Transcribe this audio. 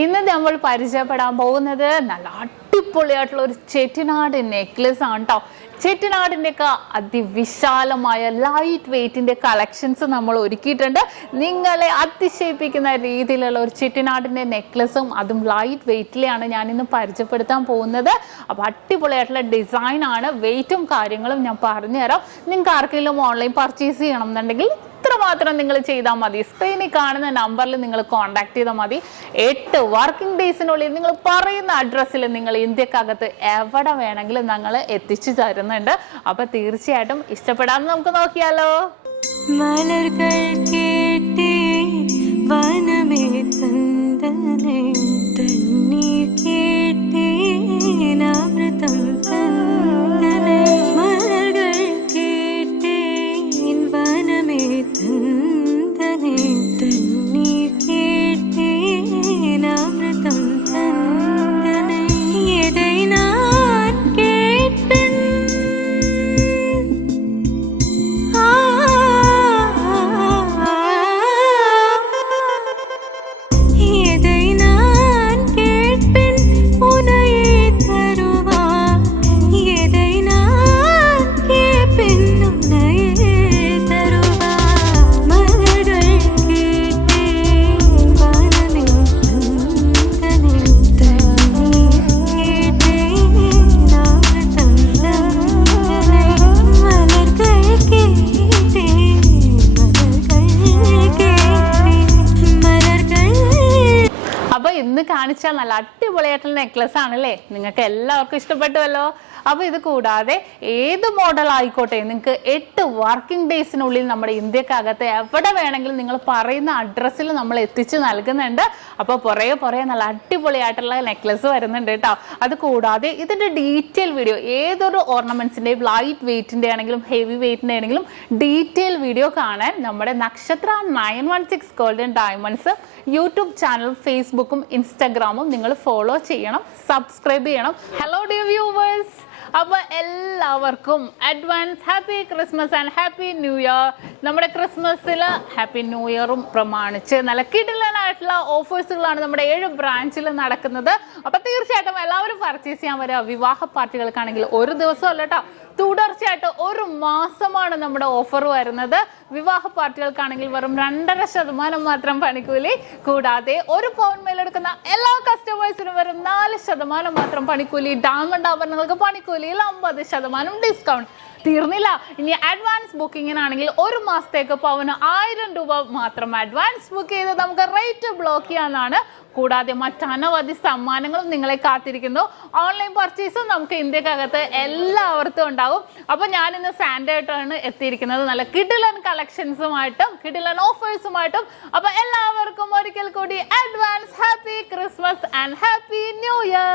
ഇന്ന് നമ്മൾ പരിചയപ്പെടാൻ പോകുന്നത് നല്ല അടിപൊളിയായിട്ടുള്ള ഒരു ചെട്ടിനാട് നെക്ലസ് ആണ് കേട്ടോ. ചെട്ടിനാടിൻ്റെ ഒക്കെ അതിവിശാലമായ ലൈറ്റ് വെയ്റ്റിന്റെ കളക്ഷൻസ് നമ്മൾ ഒരുക്കിയിട്ടുണ്ട്. നിങ്ങളെ അതിശയിപ്പിക്കുന്ന രീതിയിലുള്ള ഒരു ചെട്ടിനാടിന്റെ നെക്ലസും അതും ലൈറ്റ് വെയ്റ്റിലെയാണ് ഞാൻ ഇന്ന് പരിചയപ്പെടുത്താൻ പോകുന്നത്. അപ്പോൾ അടിപൊളിയായിട്ടുള്ള ഡിസൈൻ ആണ്, വെയ്റ്റും കാര്യങ്ങളും ഞാൻ പറഞ്ഞുതരാം. നിങ്ങൾക്ക് ആർക്കെങ്കിലും ഓൺലൈൻ പർച്ചേസ് ചെയ്യണം എന്നുണ്ടെങ്കിൽ മാത്രം നിങ്ങൾ ചെയ്താൽ മതി. സ്ക്രീനിൽ കാണുന്ന നമ്പറിൽ നിങ്ങൾ കോൺടാക്ട് ചെയ്താൽ മതി. 8 വർക്കിംഗ് ഡേയ്സിനുള്ളിൽ നിങ്ങൾ പറയുന്ന അഡ്രസ്സിൽ നിങ്ങൾ ഇന്ത്യക്കകത്ത് എവിടെ വേണമെങ്കിലും ഞങ്ങൾ എത്തിച്ചു തരുന്നുണ്ട്. അപ്പൊ തീർച്ചയായിട്ടും ഇഷ്ടപ്പെടാമെന്ന് നമുക്ക് നോക്കിയാലോ. മലർകൾ കേട്ടേ വനമേ തന്തനെ തണ്ണീർ കേട്ടേ അമൃതം തന്തനെ മലർകൾ കേട്ടേ വനമേ തന്തനെ തണ്ണീർ കേട്ടേ അമൃതം തന്തനെ എதை நான் கேட்பேன் ഇന്ന് കാണിച്ചാൽ നല്ല അടിപൊളിയായിട്ടുള്ള നെക്ലസ് ആണല്ലേ, നിങ്ങൾക്ക് എല്ലാവർക്കും ഇഷ്ടപ്പെട്ടുവല്ലോ. അപ്പൊ ഇത് കൂടാതെ ഏത് മോഡൽ ആയിക്കോട്ടെ നിങ്ങൾക്ക് 8 വർക്കിംഗ് ഡേയ്സിനുള്ളിൽ നമ്മുടെ ഇന്ത്യക്കകത്ത് എവിടെ വേണമെങ്കിലും നിങ്ങൾ പറയുന്ന അഡ്രസ്സിൽ നമ്മൾ എത്തിച്ച് നൽകുന്നുണ്ട്. അപ്പോൾ പുറകെ നല്ല അടിപൊളിയായിട്ടുള്ള നെക്ലസ് വരുന്നുണ്ട് കേട്ടോ. അത് കൂടാതെ ഇതിന്റെ ഡീറ്റെയിൽ വീഡിയോ, ഏതൊരു ഓർണമെന്റ്സിന്റെയും ലൈറ്റ് വെയ്റ്റിന്റെ ആണെങ്കിലും ഹെവി വെയ്റ്റിന്റെ ആണെങ്കിലും ഡീറ്റെയിൽ വീഡിയോ കാണാൻ നമ്മുടെ നക്ഷത്ര 916 ഗോൾഡൻ ഡയമണ്ട്സ് യൂട്യൂബ് ചാനൽ, ഫേസ്ബുക്കും ഇൻസ്റ്റാഗ്രാമും നിങ്ങൾ ഫോളോ ചെയ്യണം, സബ്സ്ക്രൈബ് ചെയ്യണം. ഹലോ ഡിയർ വ്യൂവേഴ്സ്, അപ്പോൾ എല്ലാവർക്കും advance happy Christmas and happy new year. നമ്മുടെ ക്രിസ്മസിൽ ഹാപ്പി ന്യൂ ഇയറും പ്രമാണിച്ച് നല്ല കിടിലനായിട്ടുള്ള ഓഫേഴ്സുകളാണ് നമ്മുടെ 7 ബ്രാഞ്ചിൽ നടക്കുന്നത്. അപ്പോൾ തീർച്ചയായിട്ടും എല്ലാവരും പർച്ചേസ് ചെയ്യാൻ വരിക. വിവാഹ പാർട്ടികൾക്കാണെങ്കിൽ ഒരു ദിവസം അല്ല കേട്ടോ, തുടർച്ചയായിട്ട് 1 മാസമാണ് നമ്മുടെ ഓഫർ വരുന്നത്. വിവാഹ പാർട്ടികൾക്കാണെങ്കിൽ വെറും 2.5% മാത്രം പണിക്കൂലി. കൂടാതെ 1 പൗണ്ട് മേലെടുക്കുന്ന എല്ലാ കസ്റ്റമേഴ്സിനും വെറും 4% മാത്രം പണിക്കൂലി. ഡയമണ്ട് ആഭരണങ്ങൾക്ക് പണിക്കൂലിയിൽ 50% ഡിസ്കൗണ്ട്. തീർന്നില്ല, ഇനി അഡ്വാൻസ് ബുക്കിങ്ങിനാണെങ്കിൽ 1 മാസത്തേക്ക് പവന് 1000 രൂപ മാത്രം അഡ്വാൻസ് ബുക്ക് ചെയ്ത് നമുക്ക് റേറ്റ് ബ്ലോക്ക് ചെയ്യാനാണ്. കൂടാതെ മറ്റനവധി സമ്മാനങ്ങളും നിങ്ങളെ കാത്തിരിക്കുന്നു. ഓൺലൈൻ പർച്ചേസും നമുക്ക് ഇന്ത്യക്കകത്ത് എല്ലാവർക്കും ഉണ്ടാകും. അപ്പോൾ ഞാൻ ഇന്ന് സാൻഡായിട്ടാണ് എത്തിയിരിക്കുന്നത്, നല്ല കിടിലൻ കളക്ഷൻസുമായിട്ടും കിടിലൻ ഓഫേഴ്സുമായിട്ടും. അപ്പോൾ എല്ലാവർക്കും ഒരിക്കൽ കൂടി advance happy Christmas and happy new year.